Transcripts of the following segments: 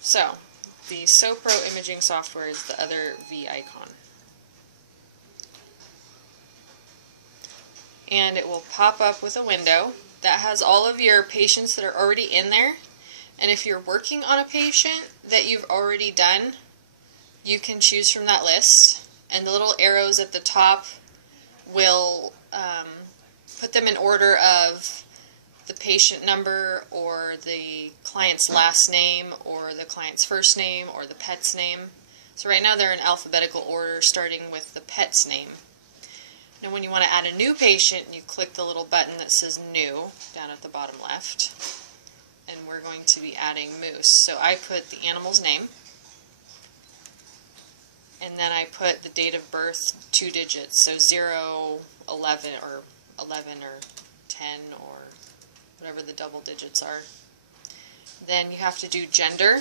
So, the SoPro imaging software is the other V icon. And it will pop up with a window that has all of your patients that are already in there. And if you're working on a patient that you've already done, you can choose from that list. And the little arrows at the top will put them in order of the patient number or the client's last name or the client's first name or the pet's name. So right now they're in alphabetical order starting with the pet's name. Now when you want to add a new patient, you click the little button that says New down at the bottom left. And we're going to be adding Moose. So I put the animal's name. And then I put the date of birth, 2 digits. So 0, 11, or 11 or 10 or whatever the double digits are. Then you have to do gender.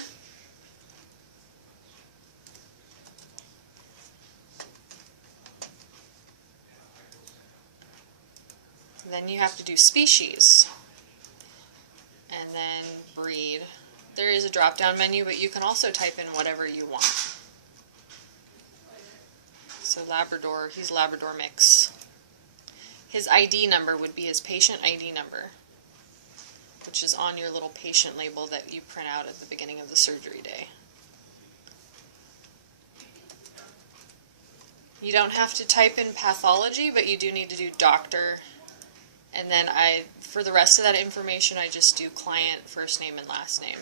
Then you have to do species. And then breed. There is a drop-down menu, but you can also type in whatever you want. So Labrador, he's Labrador mix. His ID number would be his patient ID number, which is on your little patient label that you print out at the beginning of the surgery day. You don't have to type in pathology, but you do need to do doctor. And then for the rest of that information, I just do client, first name, and last name.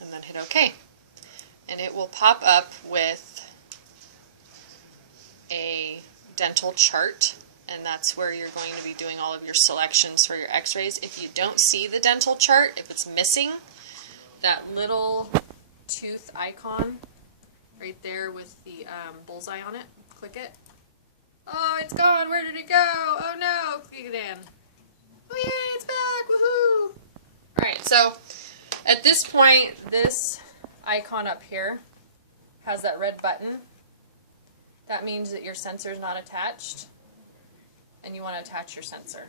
And then hit OK. And it will pop up with a dental chart, and that's where you're going to be doing all of your selections for your x-rays. If you don't see the dental chart, if it's missing, that little tooth icon right there with the bullseye on it, click it. Oh, it's gone. Where did it go? Oh no. Click it in. Oh yay, it's back. Woohoo. Alright, so at this point, this icon up here has that red button. That means that your sensor is not attached, and you want to attach your sensor.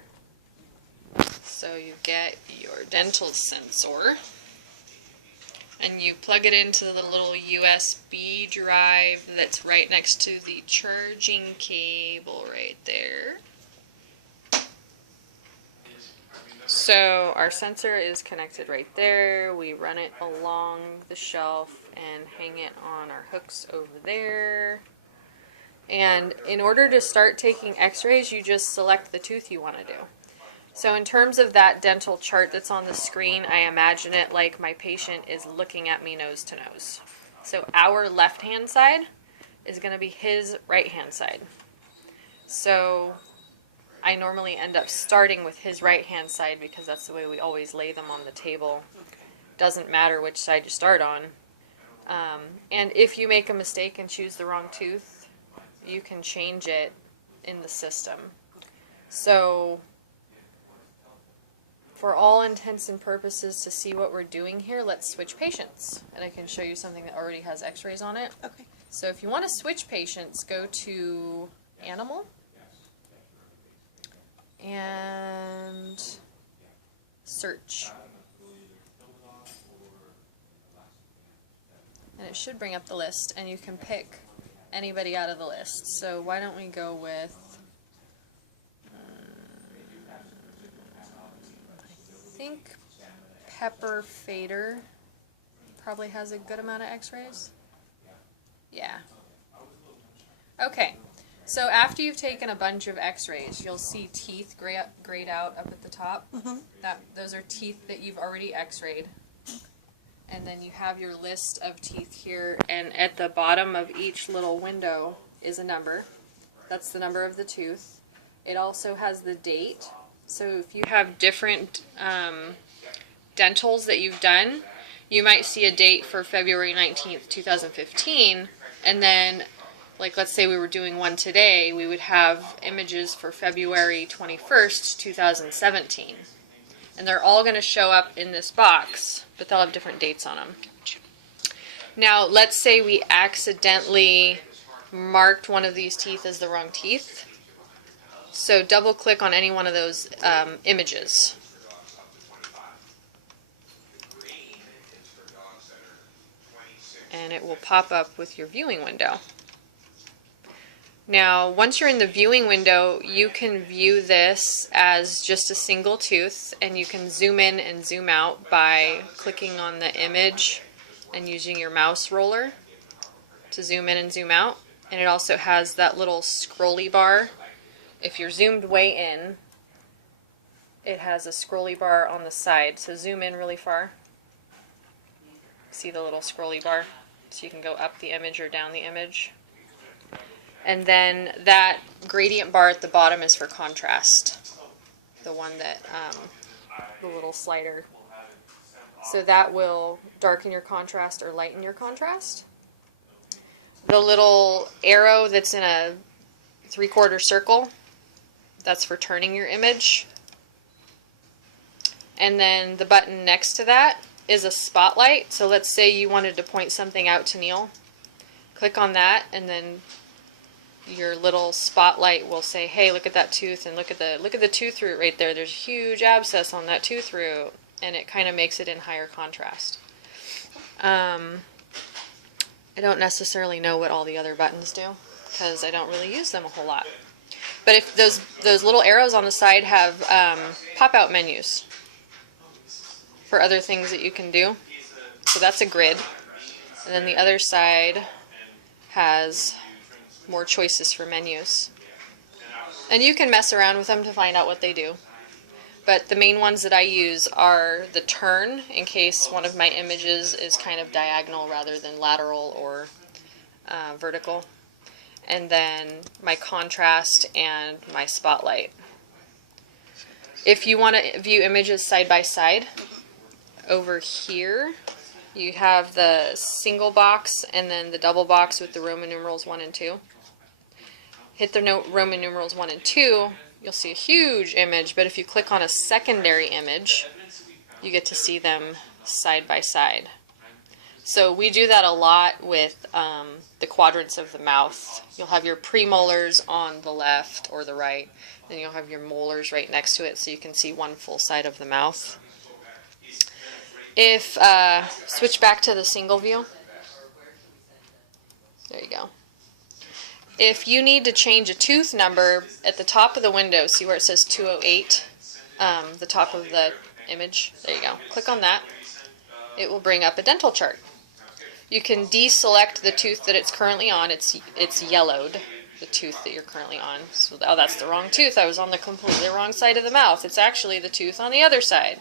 So you get your dental sensor, and you plug it into the little USB drive that's right next to the charging cable right there. So our sensor is connected right there. We run it along the shelf and hang it on our hooks over there. And in order to start taking x-rays, you just select the tooth you want to do. So in terms of that dental chart that's on the screen, I imagine it like my patient is looking at me nose to nose. So our left-hand side is going to be his right-hand side. So I normally end up starting with his right-hand side because that's the way we always lay them on the table. Doesn't matter which side you start on. And if you make a mistake and choose the wrong tooth, you can change it in the system. So for all intents and purposes to see what we're doing here, let's switch patients. And I can show you something that already has x-rays on it. Okay. So if you want to switch patients, go to Animal and Search. And it should bring up the list, and you can pick anybody out of the list. So why don't we go with, I think Pepper Fader probably has a good amount of x-rays. Yeah. Okay, so after you've taken a bunch of x-rays, you'll see teeth grayed out up at the top. Those are teeth that you've already x-rayed. And then you have your list of teeth here, and at the bottom of each little window is a number. That's the number of the tooth. It also has the date. So if you have different dentals that you've done, you might see a date for February 19th, 2015, and then, like let's say we were doing one today, we would have images for February 21st, 2017. And they're all going to show up in this box, but they'll have different dates on them. Now, let's say we accidentally marked one of these teeth as the wrong teeth. So double click on any one of those images. and it will pop up with your viewing window. Now, once you're in the viewing window, you can view this as just a single tooth, and you can zoom in and zoom out by clicking on the image and using your mouse roller to zoom in and zoom out. And it also has that little scrolly bar. If you're zoomed way in, it has a scrolly bar on the side. So zoom in really far. See the little scrolly bar? So you can go up the image or down the image. And then that gradient bar at the bottom is for contrast. The one that, the little slider. So that will darken your contrast or lighten your contrast. The little arrow that's in a 3/4 circle, that's for turning your image. And then the button next to that is a spotlight. So let's say you wanted to point something out to Neil. Click on that, and then your little spotlight will say, hey, look at that tooth, and look at the tooth root right there. There's a huge abscess on that tooth root, and it kind of makes it in higher contrast. I don't necessarily know what all the other buttons do because I don't really use them a whole lot. But if those little arrows on the side have pop-out menus for other things that you can do. So that's a grid. And then the other side has more choices for menus. And you can mess around with them to find out what they do. But the main ones that I use are the turn, in case one of my images is kind of diagonal rather than lateral or vertical. And then my contrast and my spotlight. If you want to view images side by side, over here you have the single box and then the double box with the Roman numerals 1 and 2. Hit the Roman numerals 1 and 2, you'll see a huge image, but if you click on a secondary image, you get to see them side by side. So we do that a lot with the quadrants of the mouth. You'll have your premolars on the left or the right, then you'll have your molars right next to it so you can see one full side of the mouth. If, switch back to the single view. There you go. If you need to change a tooth number at the top of the window, see where it says 208, the top of the image, there you go. Click on that. It will bring up a dental chart. You can deselect the tooth that it's currently on. It's yellowed, the tooth that you're currently on. So, oh, that's the wrong tooth. I was on the completely wrong side of the mouth. It's actually the tooth on the other side.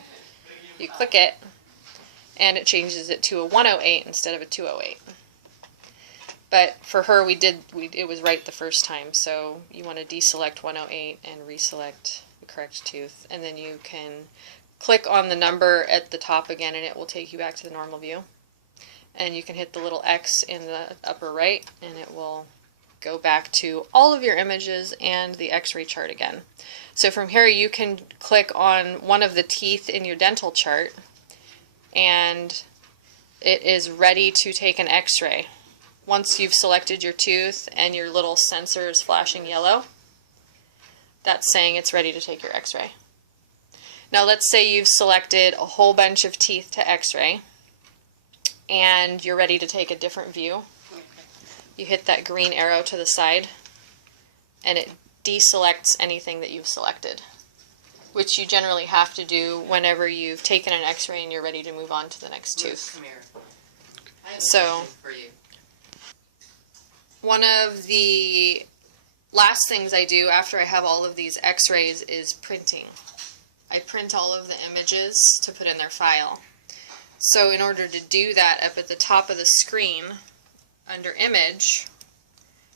You click it, and it changes it to a 108 instead of a 208. But for her, it was right the first time, so you want to deselect 108 and reselect the correct tooth, and then you can click on the number at the top again, and it will take you back to the normal view. And you can hit the little X in the upper right, and it will go back to all of your images and the X-ray chart again. So from here, you can click on one of the teeth in your dental chart, and it is ready to take an X-ray. Once you've selected your tooth and your little sensor is flashing yellow, that's saying it's ready to take your X-ray. Now let's say you've selected a whole bunch of teeth to X-ray and you're ready to take a different view. You hit that green arrow to the side and it deselects anything that you've selected, which you generally have to do whenever you've taken an X-ray and you're ready to move on to the next tooth. So one of the last things I do after I have all of these X-rays is printing. I print all of the images to put in their file. So in order to do that, up at the top of the screen, under Image,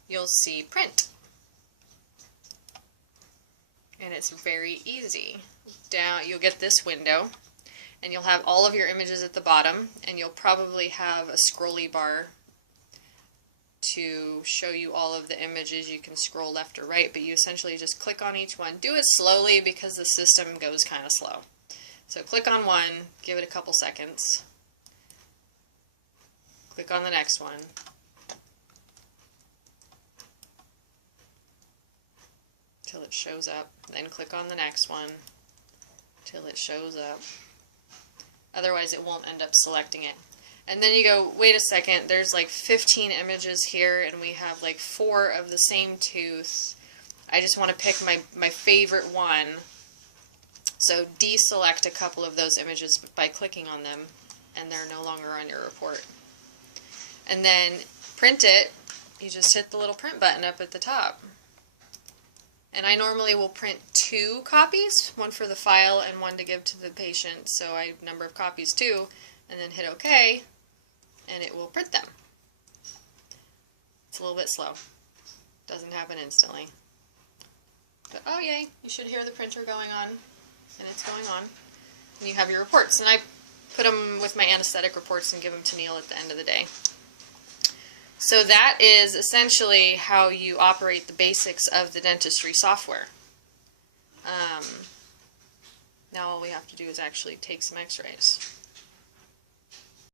you'll see Print. And it's very easy. Down, you'll get this window, and you'll have all of your images at the bottom, and you'll probably have a scrolly bar to show you all of the images. You can scroll left or right, but you essentially just click on each one. Do it slowly because the system goes kind of slow. So click on one, give it a couple seconds, click on the next one, till it shows up, then click on the next one till it shows up. Otherwise it won't end up selecting it. And then you go, wait a second, there's like 15 images here, and we have like 4 of the same tooth. I just want to pick my favorite one. So deselect a couple of those images by clicking on them, and they're no longer on your report. And then print it, you just hit the little print button up at the top. And I normally will print 2 copies, one for the file and one to give to the patient, so I number of copies 2, and then hit OK, and it will print them. It's a little bit slow. Doesn't happen instantly. But oh yay, you should hear the printer going on, and it's going on. And you have your reports, and I put them with my anesthetic reports and give them to Neil at the end of the day. So that is essentially how you operate the basics of the dentistry software. Now all we have to do is actually take some x-rays.